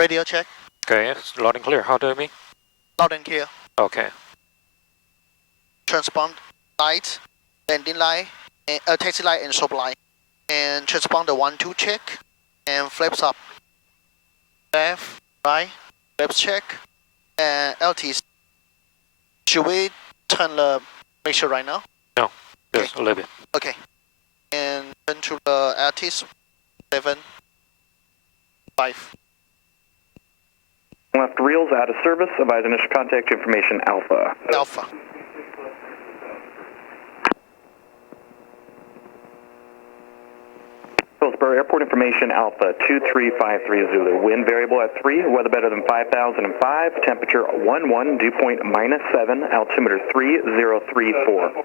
Radio check. Okay, it's loud and clear. How do you mean? Loud and clear. Okay. Transpond light, landing light, and taxi light and stop light. And transponder 1-2 check. And flaps up. Left, right, flaps check. And LTs. Should we turn the mixture right now? No, okay. just a little bit. Okay. And turn to the LTs. 7, 5. Left reels out of service. Advise initial contact information Alpha. Alpha. Hillsborough Airport information Alpha 2353 Zulu. Wind variable at 3, weather better than 5005, temperature 11, dew point -7, altimeter 3034.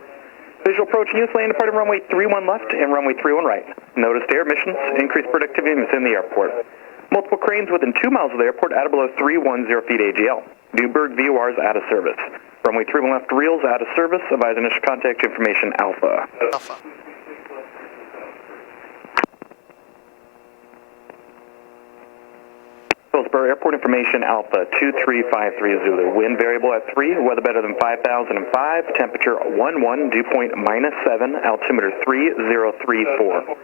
Visual approach units land departing runway 31 left and runway 31 right. Noticed air emissions, increased productivity within the airport. Multiple cranes within 2 miles of the airport out of below 310 feet AGL. Newburgh VORs out of service. Runway 31 left reels out of service. Advise initial contact information Alpha. Alpha. Hillsborough Airport information Alpha 2353 Zulu. Wind variable at 3, weather better than 5005, temperature 11, dew point -7, altimeter 3034.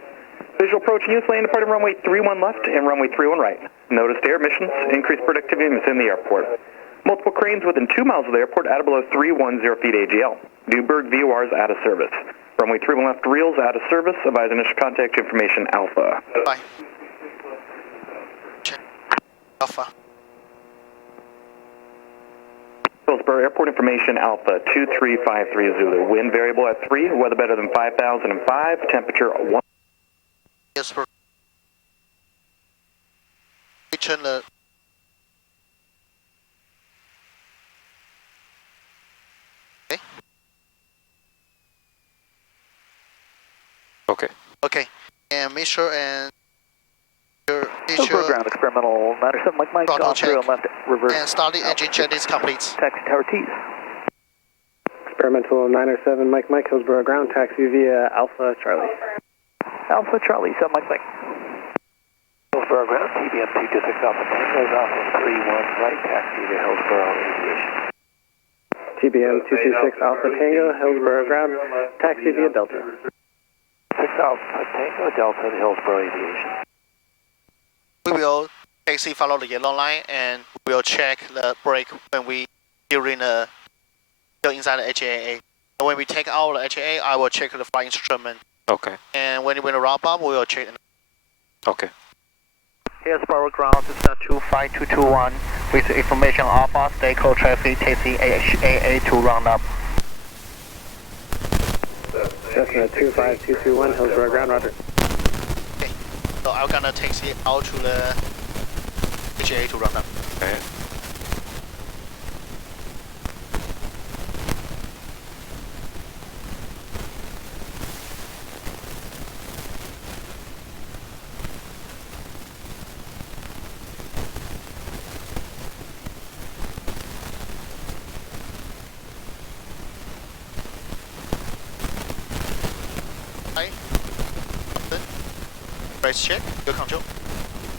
Visual approach units land departing runway 31 left and runway 31 right. Noticed air emissions, increased productivity within the airport. Multiple cranes within 2 miles of the airport out of below 310 feet AGL. Newburgh VORs out of service. Runway 31 left reels out of service. Advise initial contact information Alpha. Bye. Check. Alpha. Hillsborough Airport information Alpha 2353 Zulu. Wind variable at 3, weather better than 5005, temperature 1. Yes, sir. Turn the Okay. okay, and make sure and Hillsborough ground experimental 97 Mike throttle on check. through and left reverse. And start the engine check is complete. Taxi tower T's. Experimental 907 Mike Hillsborough ground taxi via Alpha Charlie. Alpha Charlie 7 Mike. Hillsborough ground TBM 226 Alpha Tango Alpha 31 right taxi to Hillsborough Aviation. TBM 226 Alpha Tango Hillsborough ground taxi via Delta. 6 Alpha Tango Delta to Hillsborough Aviation. We will taxi follow the yellow line and we will check the brake when we during the still inside the HAA. And when we take out the HAA, I will check the flight instrument. Okay. And when we wrap up, we will check. Okay. Hillsborough ground is 25221 with information Alpha, stay code traffic, taxi HAA to round up. Cessna 25221 Hillsborough ground, roger. Okay, so I'm gonna taxi out to the HAA to round up. Okay. Brakes check, your control.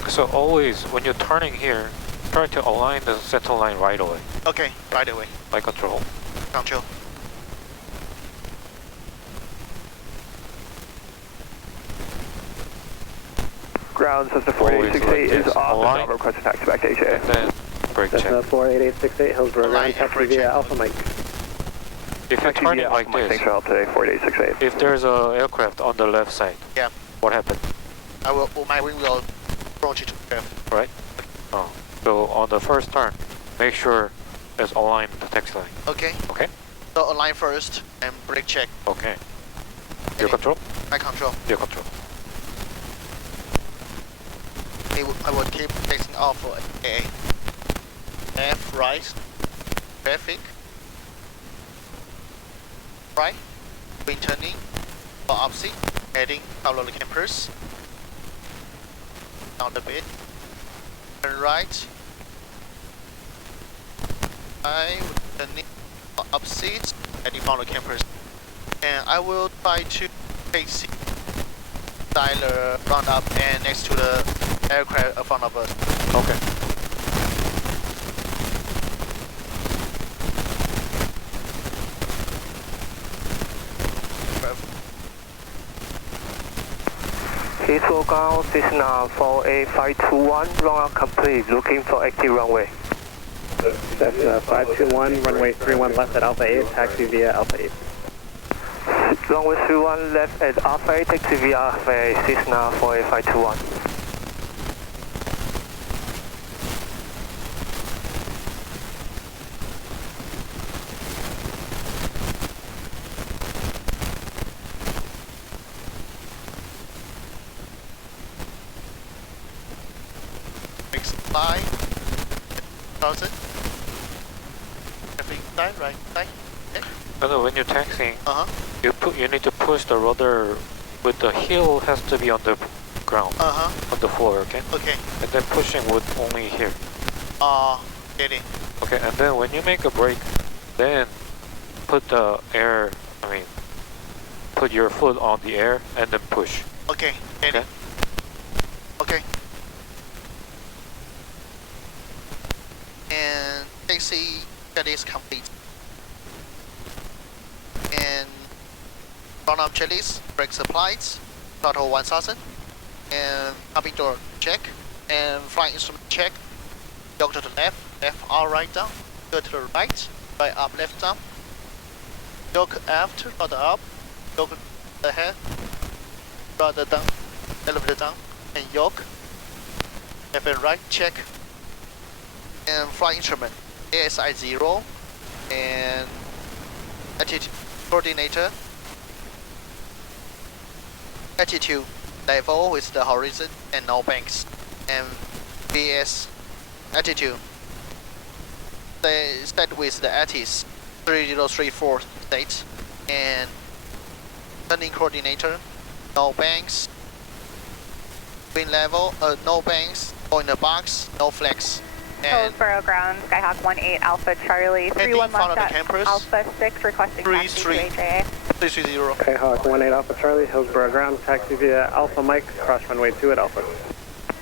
So always, when you're turning here, try to align the center line right away. Okay, right away. By control. Control. Ground Cessna 4868 like is off. Align. Request a taxi back to HA. And then brake Cessna check. 48868 Hillsborough Align ground and taxi brake via check. Alpha Mike. If you're Taxi turning via like Alpha Mike, this, thanks for help today, 4868. if there's a aircraft on the left side, Yeah. what happened? My wing will approach it to left. Right? Oh. So on the first turn, make sure it's aligned the taxi line. Okay. Okay? So align first and brake check. Okay. Your control? My control. Your control. I will keep taking off for AA. Left, right, traffic. Right, wing turning, for opposite, heading follow the campus. Down the bit. Turn right. I will turning for opposite, heading follow the campus. And I will try to take dialer round up and next to the aircraft in front of us. Okay. ground, Cessna 48521, runout complete, looking for active runway. Cessna 521, runway 31 left at Alpha 8, taxi via Alpha 8. Runway 31 left at Alpha 8, taxi via Alpha 8, Cessna 48521. Fly. 1000. Traffic side, right side. Okay. And then when you're taxiing, Uh-huh. you need to push the rudder with the heel has to be on the ground, Uh-huh. on the floor, okay? Okay. And then pushing with only here. Getting. Okay, and then when you make a break, then put the air, put your foot on the air and then push. Okay. Getting. Okay? Okay. And taxi that is complete. And run up checklist, brakes applied, throttle 1000, and cabin door check, and flight instrument check. Go to the left, left R right down. Go to the right, right up, left down. Yoke aft, rudder up. Yoke ahead, rudder down, elevator down, and yoke. Left and right check. And flight instrument ASI 0 and attitude coordinator, attitude level with the horizon and no banks, and VS attitude set with the ATIS 3034 state, and turning coordinator, no banks, wind level, no banks, go in the box, no flex. And Hillsborough ground, Skyhawk 18 Alpha Charlie, 31 front of left the at campus. Alpha 6 requesting taxi to 33. AJA. 330. Skyhawk 18 Alpha Charlie, Hillsborough ground, taxi via Alpha Mike, cross runway 2 at Alpha.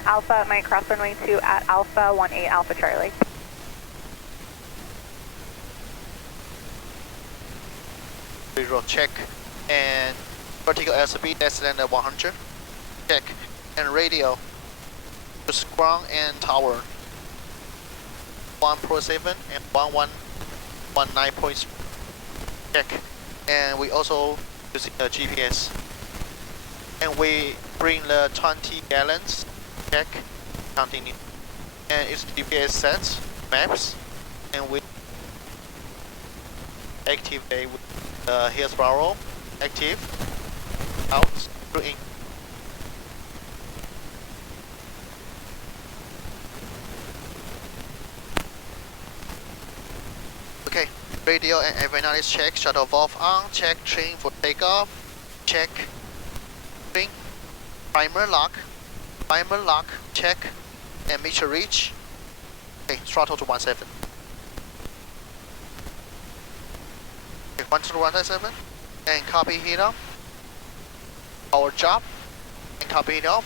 Alpha Mike cross runway 2 at Alpha 18 Alpha Charlie. Visual check, and vertical airspeed less than 100. Check, and radio. Just ground and tower. 1.7 and 1119. Check, and we also using the GPS. And we bring the 20 gallons. Check, continue. And it's GPS sets, maps, and we activate with Hillsborough, active, out, through in. Okay, radio and avionics check, shuttle valve on, check train for takeoff, check train, primer lock, check, and meter reach. Okay, throttle to 17. Okay, 1 to 1.7, and copy heat up, power job, and copy heat off,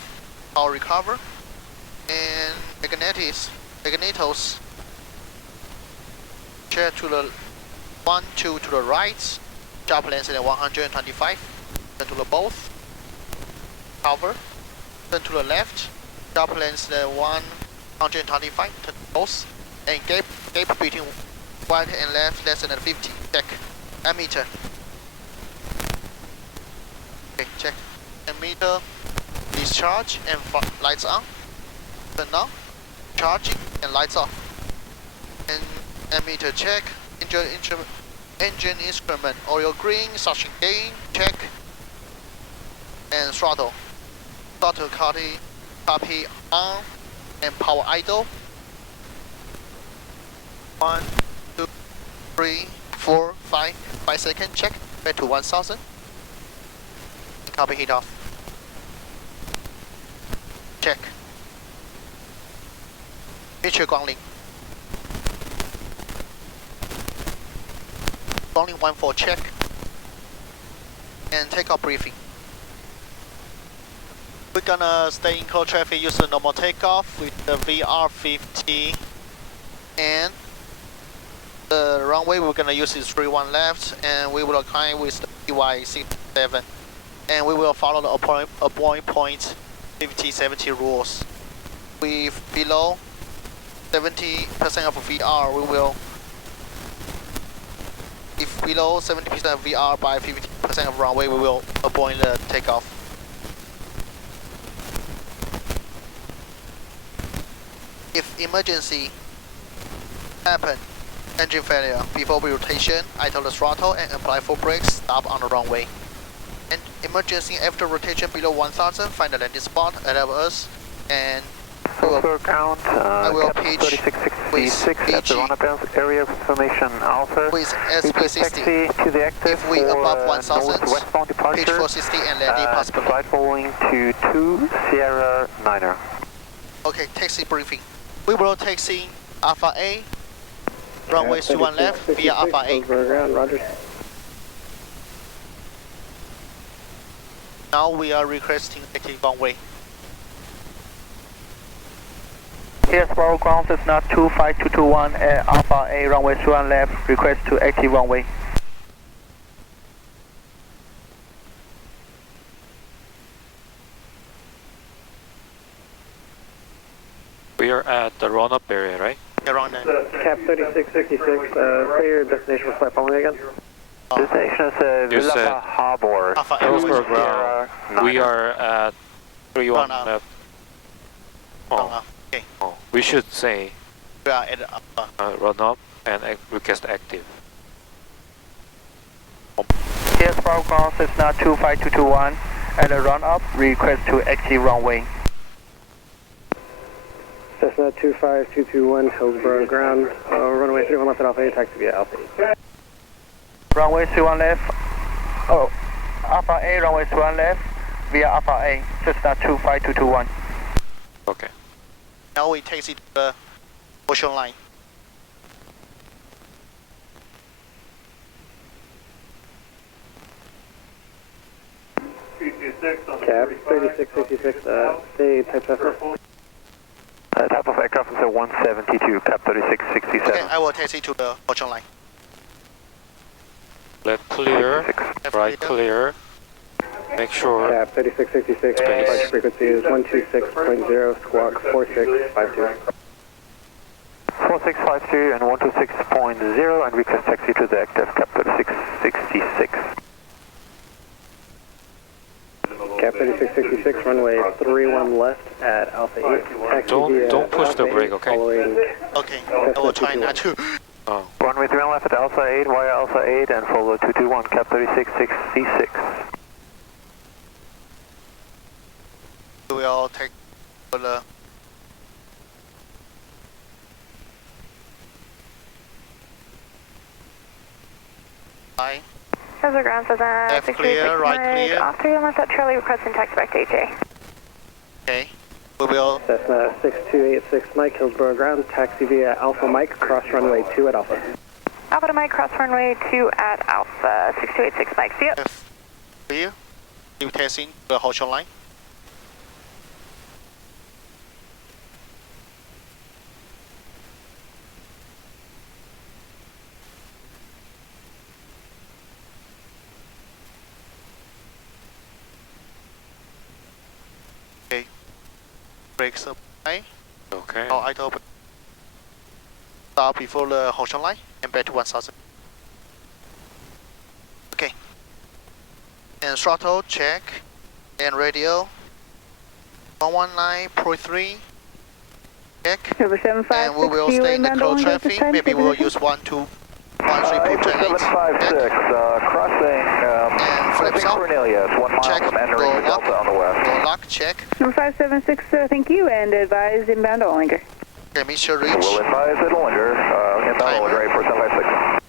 power recover, and magnetos, check to the 1, 2 to the right, job length at 125, then to the both, cover, then to the left, job length at 125, to both, and gap between right and left less than 50, check, ammeter, okay, check, ammeter, discharge and lights on, turn on, charging and lights off, and ammeter check, engine instrument, oil green, suction gain, check, and throttle copy on, and power idle, 1, 2, 3, 4, 5 second check, back to 1000, copy heat off, check, meter ground link, ground link 14 check, and takeoff briefing. We're gonna stay in close traffic, use the normal takeoff with the VR50, and the runway we're gonna use is 31 left, and we will climb with the EY67, and we will follow the appoint point 50-70 rules. With below 70% of VR, we will. If below 70% of VR by 50% of runway, we will avoid the takeoff. If emergency happen, engine failure, before rotation, idle the throttle and apply full brakes, stop on the runway. And emergency after rotation below 1000, find the landing spot, allow us, and I will pitch with at the run-up area of formation Alpha. With SP60. To the active If we above 1000, westbound departure, pitch 460 and landing possible. Flight following to 2 Sierra Niner. Okay, taxi briefing. We will taxi Alpha A, runway 21 left via Alpha A. Roger. Now we are requesting active runway. Here's Sparrow ground, Cessna 25221 at Alpha A, runway 21 left, request to active runway. We are at the run-up area, right? Around there. Cap 3666, clear destination for flight following again. Destination is You said Villa Harbor. Alpha A, Hillsborough runway ground. We are at 31 Run up. left. Run Oh, up. Okay, oh, we should say we are at Alpha. run up and request active. Here's Sparrow ground, Cessna 25221 at the run up, request to active runway. Cessna 25221, Hillsborough ground, runway 31 left at Alpha A, taxi via Alpha A. Runway 31 left, oh, Alpha A, runway 31 left, via Alpha A, Cessna 25221. Okay. Now we taxi to the ocean line. Cap 3666, stay type Cessna. Type of aircraft is a 172, Cap 3667. Okay, I will taxi to the ocean line. Left clear, right clear. Make sure. Cap 3666, flight frequency is 126.0, squawk 4652. 4652 and 126.0 and request taxi to the active Cap 3666. Cap 3666, runway 31 left at Alpha 8. Taxi via Don't push Alpha the 8 brake, okay? Following Okay, I will try not to. Oh, Runway 31 left at Alpha 8 via Alpha 8 and follow 221 Cap 3666. We will take for the line. Hillsborough ground, Cessna Left clear, right clear. off 31 left at Charlie, requesting taxi back to HA. Okay, we will. Cessna 6286 Mike, Hillsborough ground, taxi via Alpha Mike, cross runway 2 at Alpha. Alpha to Mike, cross runway 2 at Alpha, 6286 Mike, see ya. Clear. Keep taxiing to the ocean line. Okay. Brakes up. Right? okay. Now idle. Stop before the ocean line and back to 1000. Okay. And throttle check. And radio. 119.3. Check. Number 75, And we will stay in the close traffic. Maybe we will use 1213.8. Check. Crossing And flips up. Cornelia, it's 1 mile Check. from entering Roll the lock. Delta on the west. Roll lock. Check. Number 576, thank you, and advise inbound to Ollinger. Okay, mission reach. We'll advise at Ollinger, inbound Timer. Ollinger 8756.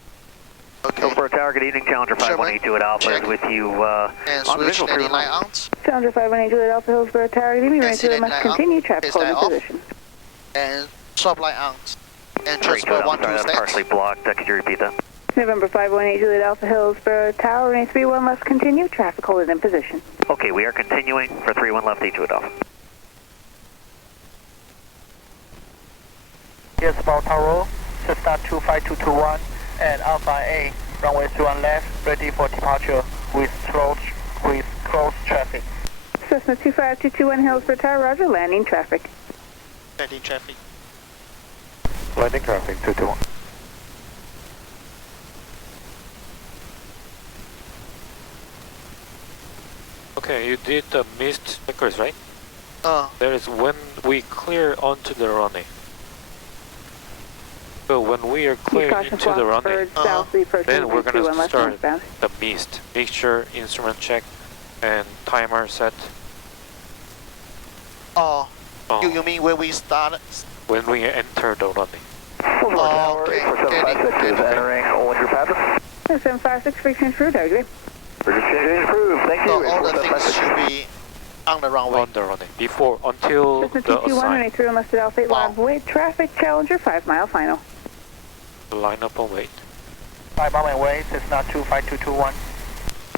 Okay. Hillsborough Tower, good evening, Challenger Sherman. 5182 at Alpha Check. is with you And on the switch visual landing through. line out. Challenger 518 Juliet Alpha, Hillsborough Tower, good evening, And runway 2 must line continue, up. traffic Is hold that in off? position. And stop line out. And Great, transfer I'm sorry, 12 that's partially set. blocked. Could you repeat that? November 518 Juliet Alpha, Hillsborough Tower, runway 31 must continue, traffic hold in position. Okay, we are continuing for 31 left, Eastwood Alpha. Here's Sparrow Tower, Cessna 25221 at Alpha A, runway 31 left, ready for departure with close traffic. Cessna 25221 Hillsborough Tower, roger, landing traffic. Landing traffic. Landing traffic, 221. Okay, you did the missed checkers, right? There is when we clear onto the runway. So when we are clear into the runway, then we're gonna start the mist. Make sure instrument check and timer set. Oh, you mean when we start? When we enter the runway. Oh, okay. Is entering on your pattern. 756 frequency route, are you good? Change approved, thank you. So all the things should be on the runway. On the runway. Before, until Cessna the 221 assign. runway 3 listed Alpha 8 line wait, traffic Challenger 5 mile final. Line up and wait. 5 mile and wait, Cessna 25221.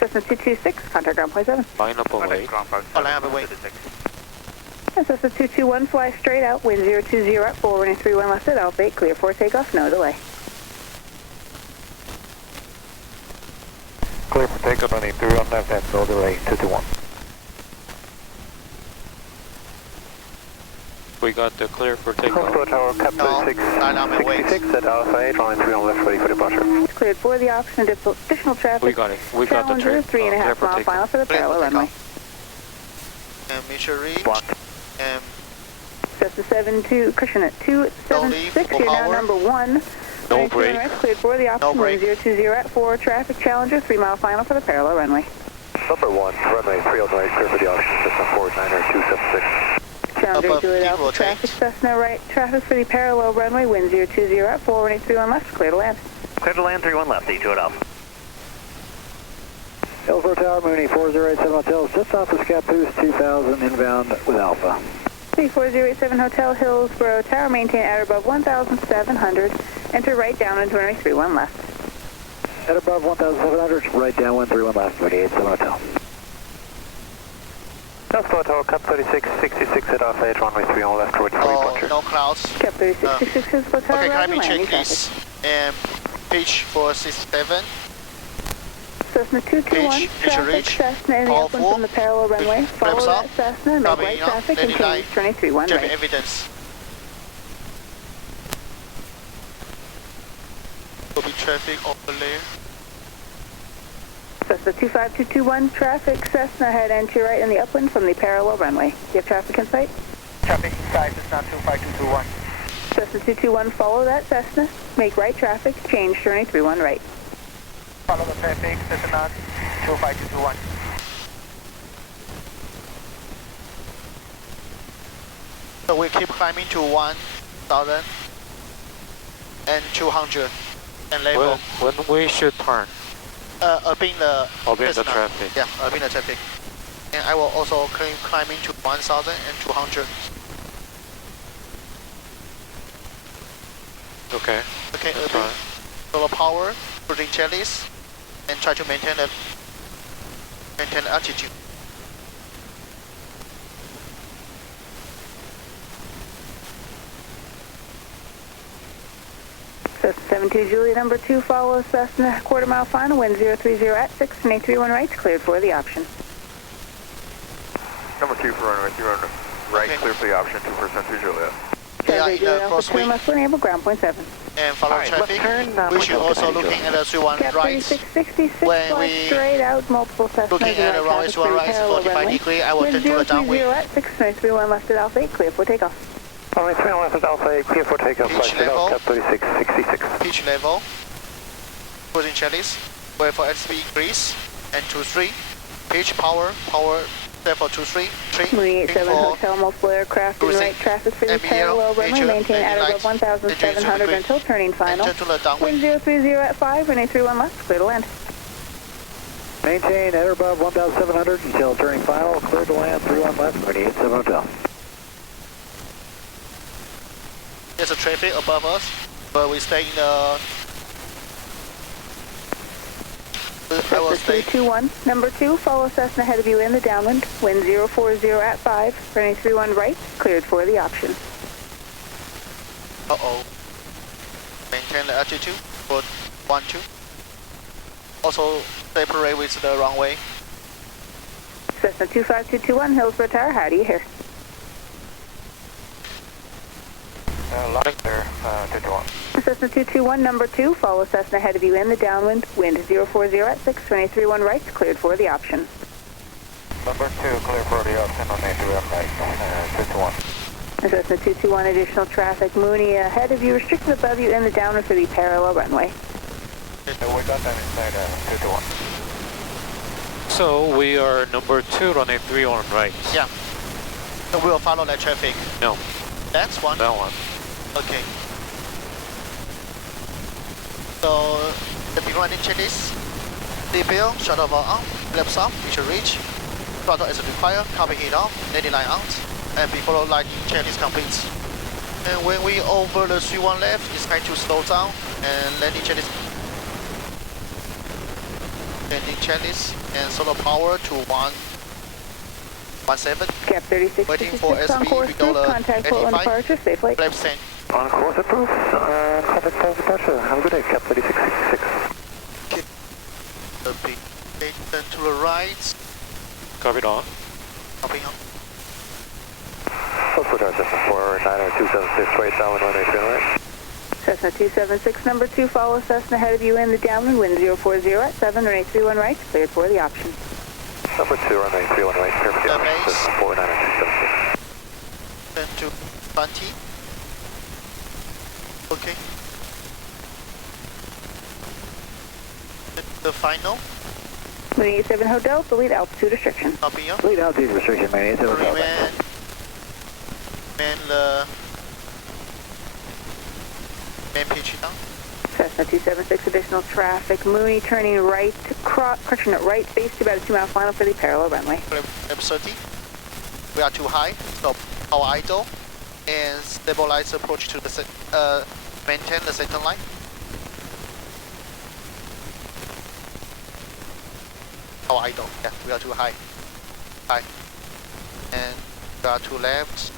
Cessna 226, contact ground point 7. Line up and wait. Oh, line up and wait. And Cessna 221, fly straight out, wind 020 at 4, running 31 left at Alpha 8, clear for takeoff, no delay. Clear for takeoff, running 31 left and no delay, 221. We got the clear for takeoff. Hillsborough Tower, Cap 36, line up and wait. 66 at Alpha 8, running 31 left, ready for departure. It's cleared for the option, additional traffic. We got it. We got the Challenger, train. 3.5 mile final for the parallel runway. And mission reach. And Cessna 72, cushion at 276, full you're now power. number 1. No Running break. right, cleared for the option, break. wind 020 at 4, traffic Challenger, 3 mile final for the parallel runway. Number 1, runway 30 right, clear for the option, Cessna 49er 276. Challenger Above Juliet peak Alpha rotate. traffic, Cessna right, traffic for the parallel runway, wind 020 at 4, running 31 left, clear to land. Clear to land, 31 left, D2 at Alpha. Hillsborough Tower, Mooney 4087 Hotels, just off of Scappoose 2000 inbound with Alpha. 4087 Hotel Hillsborough Tower, maintain at or above 1,700, enter right down into runway 31 left. At above 1,700, right down 131 left, 387 Hotel. Hillsborough Tower, Cap 36, 66 at Alpha 8, runway 3 on left, ready for departure. no clouds. Cap 3666 Hillsborough Tower, Okay, can I roger, be landing check traffic. this? And page 467. Cessna 221, Page, traffic, reach, Cessna in the all upwind full, from the parallel runway. Follow flaps that up, Cessna, make coming right up, traffic, landing continues light, 23-1 check right. evidence. Will be traffic overlay. Cessna 25221, traffic, Cessna head entry right in the upwind from the parallel runway. Do you have traffic in sight? Traffic inside, Cessna 25221. Cessna 221, follow that Cessna, make right traffic, change journey 31 right. Follow the traffic, Cessna 25221. So we keep climbing to 1,000 and 200 and level. When we should turn. Upping the The traffic. Yeah, upping the traffic. And I will also climbing to 1,000 and 200. Okay. Okay, That's upping fine. solar power, putting chalice, and try to maintain the altitude. Cessna 72 Juliet number 2, follow Cessna quarter mile final, wind 030 at 6, and 31 right, cleared for the option. Number 2 for runway 300. Right, Okay. clear for the option, 2% to Juliet. Yeah, in the Alpha 2 crosswind must enable ground point 7. and follow Alright, traffic. left turn, We should also looking at the 31 Cap right. 3666, When fly we straight out, multiple Cessnas looking at the runway 31 right, 45 degree, I will wind turn to the 030 downwind. at 6, 31 left at Alpha 8, clear for takeoff. Runway 3 on left at Alpha 8, clear for takeoff, Pitch flight level. Cap 36, 66. Pitch level. Putting chalice. Wait for SB increase. And 2-3. Pitch power. Therefore 2-3. 3. Mooney 87 Hotel, multiple aircraft in cruising, right traffic for the MBL, parallel runway, major, maintain at landing above lights, 1,700 engine until turning final. Enter to the downwind. Wind 030 at 5, runway 31 left, clear to land. Maintain at or above 1,700 until turning final, clear to land, 31 left, 387 Hotel. There's a traffic above us, but we stay in the... I will Cessna stay... 221, number 2, follow Cessna ahead of you in the downwind, wind 040 at 5, runway 31 right, cleared for the option. Uh-oh. Maintain the altitude for 1-2. Also separate with the runway. Cessna 25221, Hillsborough Tower, how do you hear? Line clear, 221. Cessna 221, number 2, follow Cessna ahead of you in the downwind, wind 040 at 6, 231 right, cleared for the option. Number 2, clear for the option on 831 right, 221. Cessna 221, additional traffic, Mooney ahead of you, restricted above you in the downwind for the parallel runway. We got that inside 221. So we are number 2, runway 31 right. Yeah. So we will follow that traffic. No, That's one. that one. Okay. So the big running checklist. Debut, shuttle on, flaps up, we should reach. Throttle as required, copy heat off, landing line out, and before line checklist completes. And when we over the 31 left, it's time to slow down and landing checklist. Landing checklist and solar power to 117. Cap 36, Waiting for 56 on SB, course, we go approved, to contact flow and 85. departure, safe flight. Flaps 10. On course approved. Contact flow departure. Have a good day, Cap 3666. The big turn to the right. Copied on. Copy on. Close departure, Cessna 490-276, right downwind, runway 31 right. Cessna 276, number 2, follow Cessna ahead of you in the downwind, wind 040 at 7, runway 31 right, cleared for the option. Number 2, runway 31 right, clear for the option, base. Cessna 490-276. Turn to 20. Okay. The final. Mooney 87 Hotel, delete altitude restriction. Copy on. Lead altitude restriction, man. It's over. Remain. Man the. Man pitch down. Cessna 276, additional traffic, Mooney turning right, correction at right, base to about a 2-mile final for the parallel runway. Flip 30. We are too high. Stop our idle. And stabilize approach to the maintain the second line. Our idle. Yeah, we are too high. High. And we are too left.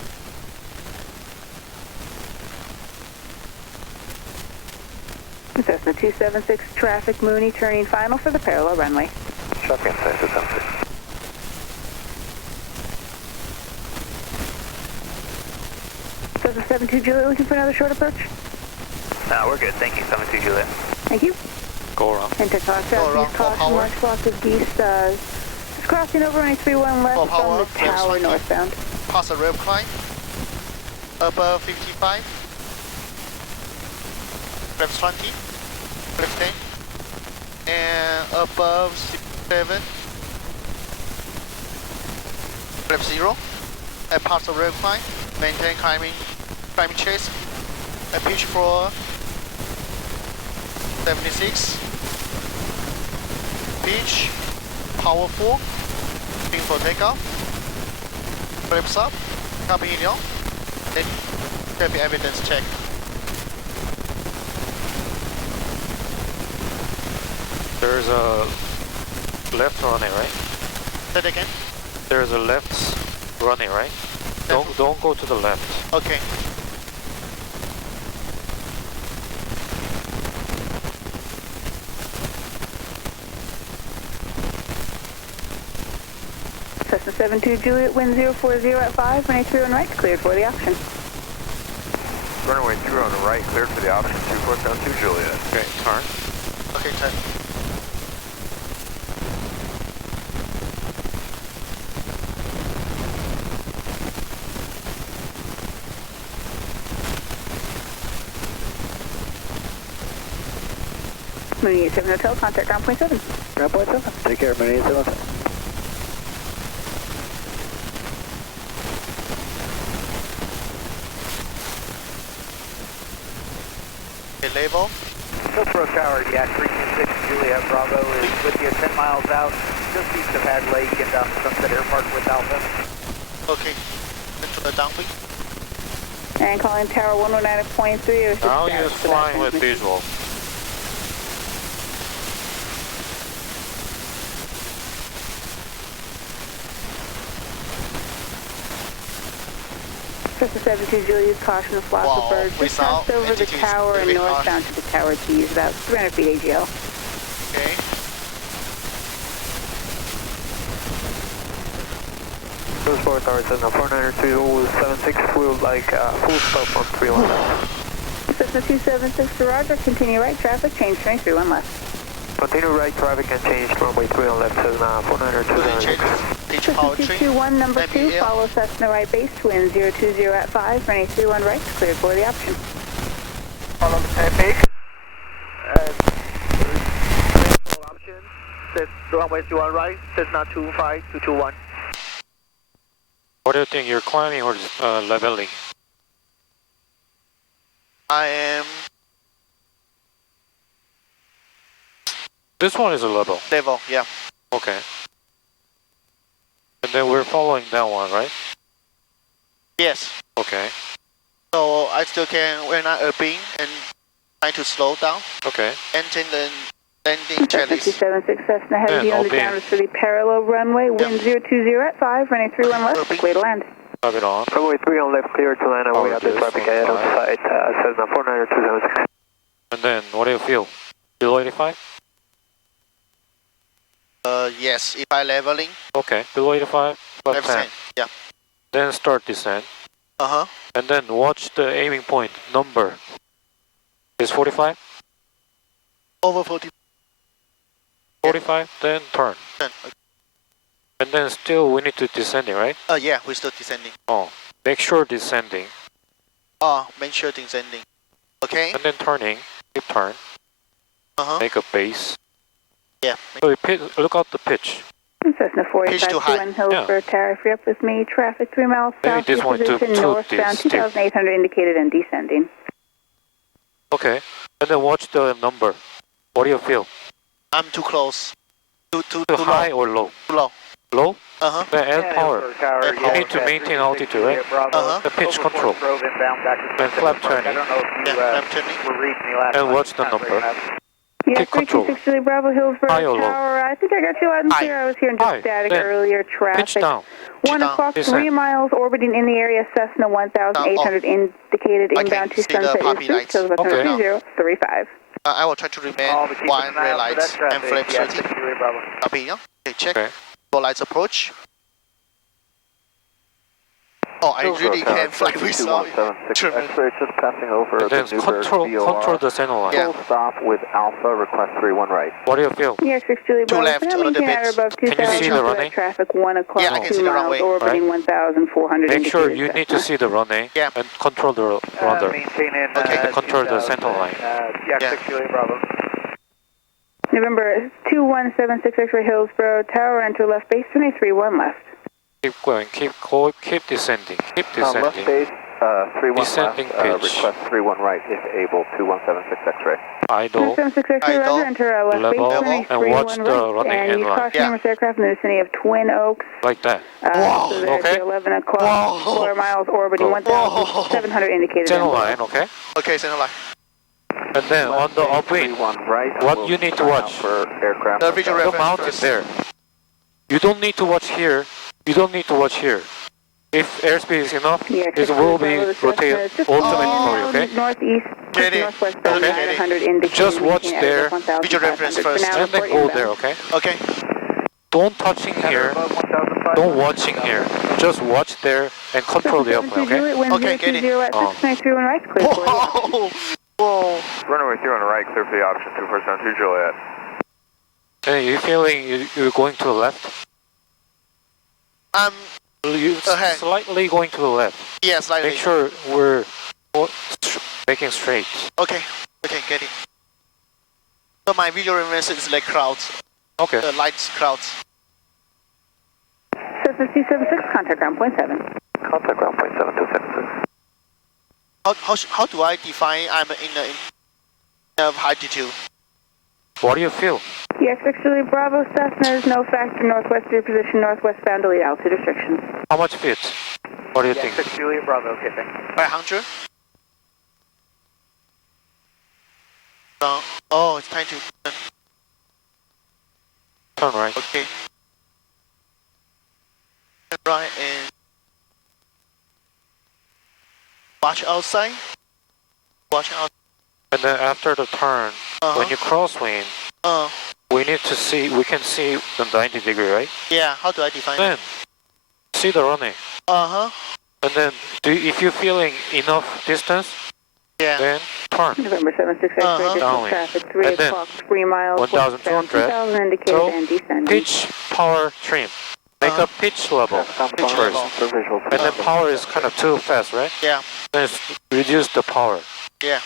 Cessna 276, traffic, Mooney turning final for the parallel runway. Shotgun size 276. Cessna 72 Juliet, looking for another short approach? No, we're good. Thank you, 72 Juliet. Thank you. Go around. Enter clock Go around, southeast, full caution, power. large flock of geese, just crossing over runway 31 left Full from power, the flaps tower 20. northbound. Pass the rev climb. Above 55. Flaps 20. Flaps 10. And above 67. Flaps 0. And pass the rev climb. Maintain climbing chase. And pitch for 76. Pitch. Power 4. Ping for takeoff. Flaps up. Copy in on. Then copy evidence check. There's a left running, right? Say it again. There's a left running, right? Don't go to the left. Okay. Cessna 72 Juliet, wind 040 at 5, runway 31 right, cleared for the option. Runway 2 on the right, cleared for the option, 2472 Juliet. Okay, turn. Okay, turn. Mooney 87 Hotel, contact ground point 7. Ground point 7. Take care, man. 87. Okay, label. Hillsborough Tower, yeah, 326 Juliet Bravo is with you 10 miles out, just east of Had Lake and down Sunset Air Park with Alpha. Okay. Into the downwind. And calling tower 119.3. Now you're flying with visual. Cessna 72 Juliet, caution of flock of birds. we Just saw passed over the altitude is tower and very northbound to the tower T's, about 300 feet AGL. Okay. Hills Borough Tower, Cessna 49276, we would like full stop on 31 left. Cessna 276 to Roger, continue right traffic, change 231 left. Continue right traffic and change runway 31 left, Cessna 49276. Teach Cessna power train. 221, number 2, MBL. follow Cessna right base, wind 020 at 5, running 31 right, cleared for the option. Follow the traffic. Option. Set runway 31 right, Cessna 25221. What do you think? You're climbing or leveling? I am This one is a level. level, yeah. Okay. And then we're following that one, right? Yes. Okay. So I still can, we're not beam and trying to slow down. Okay. Engine and landing Cessna checklist. 276, Cessna Yeah, heavy on the no beam. down to the parallel runway, wind 020 at 5, running 31 left, beam. clear to land. Have it on. Runway 31 left, clear to land, and we have the traffic ahead of sight, Cessna 49276. And then, what do you feel? Below 85? Yes, if I leveling, Okay. Below 85? About 10. 5%. Yeah. Then start descent. Uh-huh. And then watch the aiming point number. Is 45? Over 40%. 45? Then turn. And then still we need to descending, right? Yeah, we're still descending. Oh. Make sure descending. Make sure descending. Okay. And then turning. Keep turn. Uh-huh. Make a base. Yeah. So you look out the pitch. Cessna 45 too to high. 1 Hillsborough Tower, free up with me, traffic 3 miles Maybe south, this your one too position northbound, steep. 2,800 indicated and descending. Okay. And then watch the number. What do you feel? I'm too close. Too Too high low. or low? Too low. Low? Uh-huh. Then add power. Add You power. need to maintain altitude, right? Uh-huh. The pitch control. Then flap turning. Yeah, I'm turning. And watch the number. Yeah, Take control. 326 Julie Bravo, Hillsborough High or low? Tower. I think I got you loud and High. clear. I was hearing just High. static Then earlier. Traffic. Pitch down. 1 down. o'clock, Descend. 3 miles, orbiting in the area. Cessna 1,800 indicated I inbound can to see the sunset. puppy lights. Okay. 2035. I will try to remain one red lights and flip 30. Copy, yeah? Okay, check. Okay. Four lights approach. Oh, I really can't fly without X-ray just passing over And then the Newburgh control the center line. Yeah. Full stop with Alpha, request 31 right. What do you feel? Yeah, 6 Julie Two Bravo. left, Now a little maintain bit. at or above Can you 2,000 see the for that running? traffic. 1 o'clock, Yeah, I can 2 see the miles, runway. orbiting 1,400 Make sure indicated you need to Cessna. see the runway Yeah. and control the rudder. Maintaining, Okay. And control the center line. Yeah. 6 Julie Bravo. November 2176 X-ray Hillsborough Tower, enter left base, 23-1 left. Keep going. Keep descending. Keep Left descending. base, 31 Descending left, pitch. request 31 right if able, 2176 X-ray. Idle. 276 X-ray Idle. Roger, enter left Level. base, Level. 23-1 And watch the right, running and use inline. caution Yeah. numerous aircraft in the vicinity of Twin Oaks. Like that. Whoa, So that okay. the 11 o'clock, Whoa. 4 miles orbiting, Go. 1,700 indicated. Center and below. line, okay? Okay, center line. And then on the upwind, 31 right. what we'll you need to sign watch? out for aircraft. The visual the reference mountain first. there. You don't need to watch here. You don't need to watch here. If airspeed is enough, Yeah, it will be rotated automatically, okay? Northeast, Get it. northwest, bound Okay, get it. 900 indicated. Just watch maintain there. at 1,500. Visual reference For first. now, And then report go inbound. there, okay? Okay. Don't touching here. Don't watching here. Just watch there and control the airplane, okay? Okay, get it. At Oh. 693 right, clear for you. Whoa! Whoa! Runway 3 on the right, clear for the option 2472 Juliet. And you feeling you're going to the left? You Ahead. slightly going to the left. Yeah, slightly. Make sure we're making straight. Okay, okay, get it. So my visual reference is like clouds. Okay. The lights, clouds. Cessna 276, contact ground point 7. Contact ground point 7276. How do I define I'm in the altitude? What do you feel? Yes, 6 Julie Bravo, Cessna is no factor, northwest of your position, northwest bound to lead altitude restrictions. How much feet? What do you think? 6 Juliet Bravo, okay, thanks. 500? Oh, it's time to... Turn right. Okay. Right and... Watch outside. Watch out. And then after the turn, when you crosswind, we need to see, we can see the 90 degree, right? Yeah, how do I define Then it? see the running. Uh-huh. And then, if you're feeling enough distance, Yeah. then turn. November 76 X-ray, additional Downwind. traffic, 3 And then o'clock, 3 miles, 1,200. 2,000 indicated So, and descending. pitch, power, trim. Make a pitch level Pitch level. and then power is kind of too fast, right? Yeah. Then reduce the power. Yeah.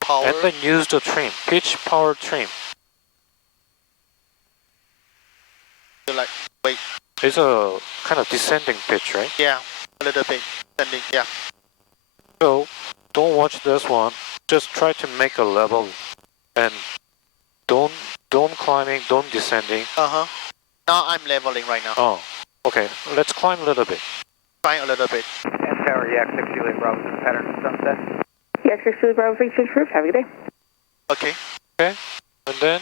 Power. And then use the trim. Pitch, power, trim. Like, wait. It's a kind of descending pitch, right? Yeah. A little bit. Sending. Yeah. So, don't watch this one. Just try to make a level. And don't climbing, don't descending. Uh-huh. Now I'm leveling right now. Oh, okay. Let's climb a little bit. Trying a little bit. And Tower, Yak 6 Juliet Bravo, pattern sunset. Yak 6 Juliet Bravo, reach approved. Have a good day. Okay. Okay. And then,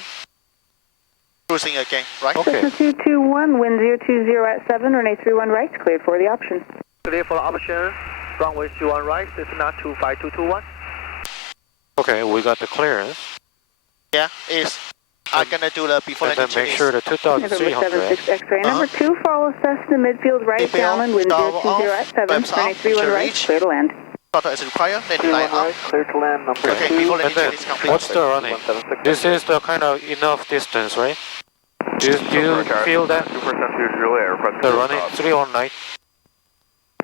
Cruising again, right? okay. Cessna 221, wind 020 at 7, runway 31 right, cleared for the option. Clear for the option. Runway 31 right, Cessna 25221. Okay, we got the clearance. Yeah. Is I'm gonna do the before And then landing make check sure is the November 2,300. 76 X-ray. Number Uh-huh. 2, follow Cessna midfield right, Midfield, downwind, wind double 020 off, at 7, flaps runway up, 31 should right, reach. clear to land. throttle as required, landing line up. Clear to land, number Okay, 2. before And landing then, check is complete. what's the running? This is the kind of enough distance, right? Do you feel that? 2% Juliet, request The running 319?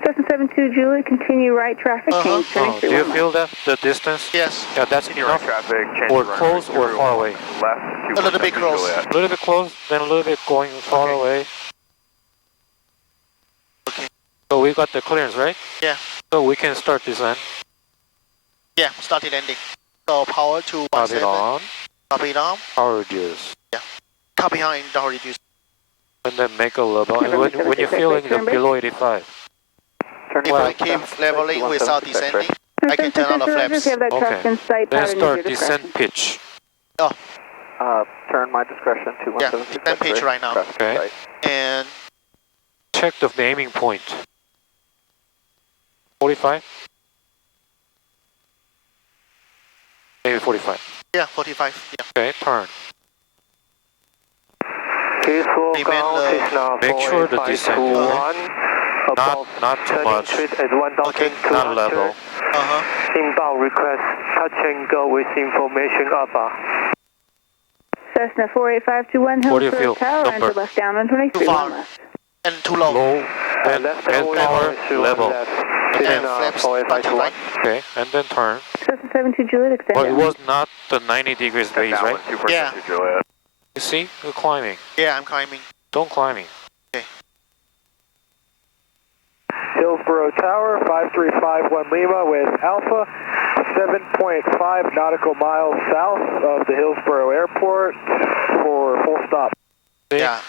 Cessna 72 Juliet, continue right traffic, Uh-huh. change turning Oh, do you 31 feel that? The distance? Yes. Yeah, that's Continue right enough. traffic, change Or runway close or 31 far away? Left, 2% A little bit close. Juliet. A little bit close, then a little bit going far Okay. away. Okay. So we got the clearance, right? Yeah. So we can start descent. Yeah, started landing. So power to Top it 17. on. Top it on. Power reduce. Top behind, down reduce. And then make a level. And when you're feeling the below 85. If I keep leveling without descending, I can turn on the If you flaps. have that Okay. traffic in sight, Then pattern start is your descent discretion. pitch. Turn my discretion to Yeah, 176 descent pitch right now. Okay. And Check the aiming point. 45? Maybe 45. yeah, 45. Yeah. Okay, turn. Peaceful Remain ground, low. Cessna Make sure the descent is 4521. not too much. At 1,200. Not level. Uh-huh. Inbound request, touch and go with information up. Cessna 48521 What do you Hillsborough feel? Tower, Number? enter left down on 23 Too far. left. And too low. Low. And power level. And flaps to right. Okay, and then turn. Cessna 72 Juliet, extend But it down. was not the 90 degrees raise, right? Downwind 2% Yeah. Juliet. You see? You're climbing. Yeah, I'm climbing. Don't climbing. Hillsborough Tower, 5351 Lima with Alpha, 7.5 nautical miles south of the Hillsborough Airport for full stop. See? Yeah.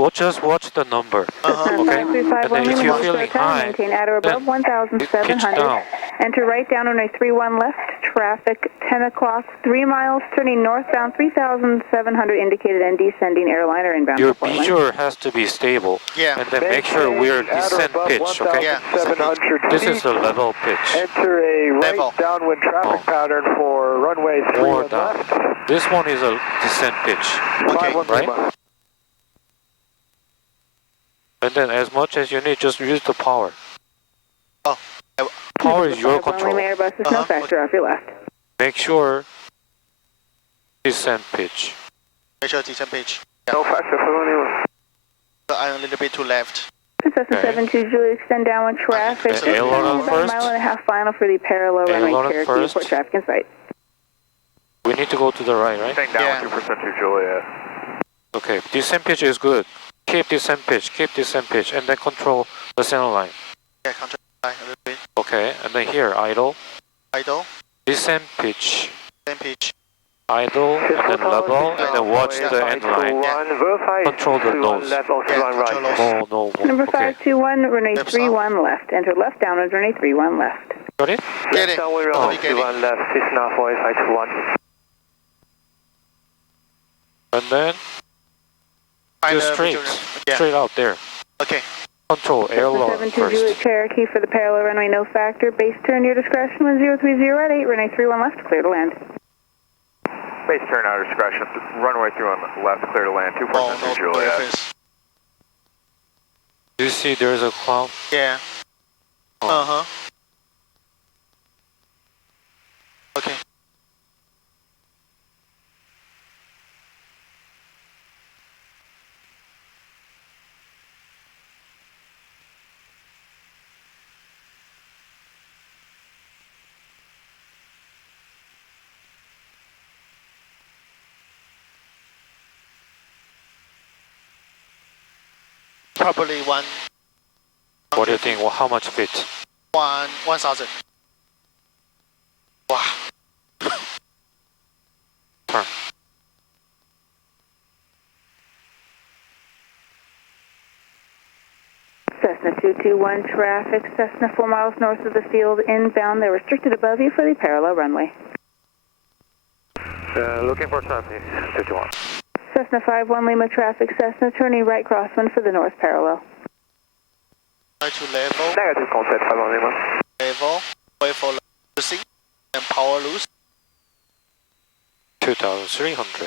We'll just watch the number. Uh-huh. Okay. 5351 And then if Lima, you're Hillsborough feeling Tower, high, maintain at or above then pitch 1,700. down. Enter right down runway 31 left, traffic 10 o'clock, 3 miles, turning northbound 3,700 indicated and descending airliner inbound. Your for Portland. beater has to be stable. Yeah. And then make sure we're descent pitch, okay? Yeah. 1,700 This feet. is the level pitch. Enter a right Level. downwind traffic Oh. pattern for runway More 31 down. left. This one is a descent pitch. Okay. 51 right? Lima. And then as much as you need, just use the power. Oh. Power is your Runway control. Airbus is no Uh-huh. factor off your left. Make sure descent pitch. Make sure descent pitch. No factor for Lima. So I'm a little bit to left. Cessna Okay. 72 Juliet, extend downwind traffic. Okay, aileron about first. a mile and a half final for the parallel runway Aileron Cherokee first. Airport traffic in sight. We need to go to the right, right? Staying Yeah. downwind 2% Juliet. Okay, descent pitch is good. Keep descent pitch, and then control the center line. Yeah, control line a little bit. Okay, and then here, idle, Idle. descent pitch, Descent pitch. idle, and then level, and then watch the end line. Control the nose. Yeah, control those. No, Number okay. 521, runway Left 31 left. Enter left downwind, runway 31 left. Got it? Get it. Downwind Oh. runway 31 left, Cessna 48521. And then Find just the straight, material. Yeah. straight out there. Okay. Control aileron 72 Juliet first. Cherokee for the parallel runway, no factor. Base turn your discretion, 1030 at 8, runway 31 left, clear to land. Base turn out of discretion. Runway 31 left, clear to land. 2% Oh, no Juliet. difference. Do you see there's a cloud? Yeah. Oh. Uh-huh. Okay. Probably one. What do you think? Well, how much feet? 1,000. Wow. Turn. Cessna 221 traffic, Cessna 4 miles north of the field, inbound. They're restricted above you for the parallel runway. Looking for traffic, 51. Cessna 51 Lima traffic, Cessna turning right crosswind for the north parallel. Try to level, Negative contact, 51 Lima. level, wait for losing, and power loose. 2,300.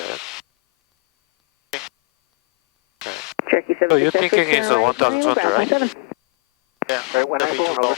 Okay. Cherokee 7. So you're thinking it's a 1,200, right? Yeah, Right, when that'll I be go too low. over.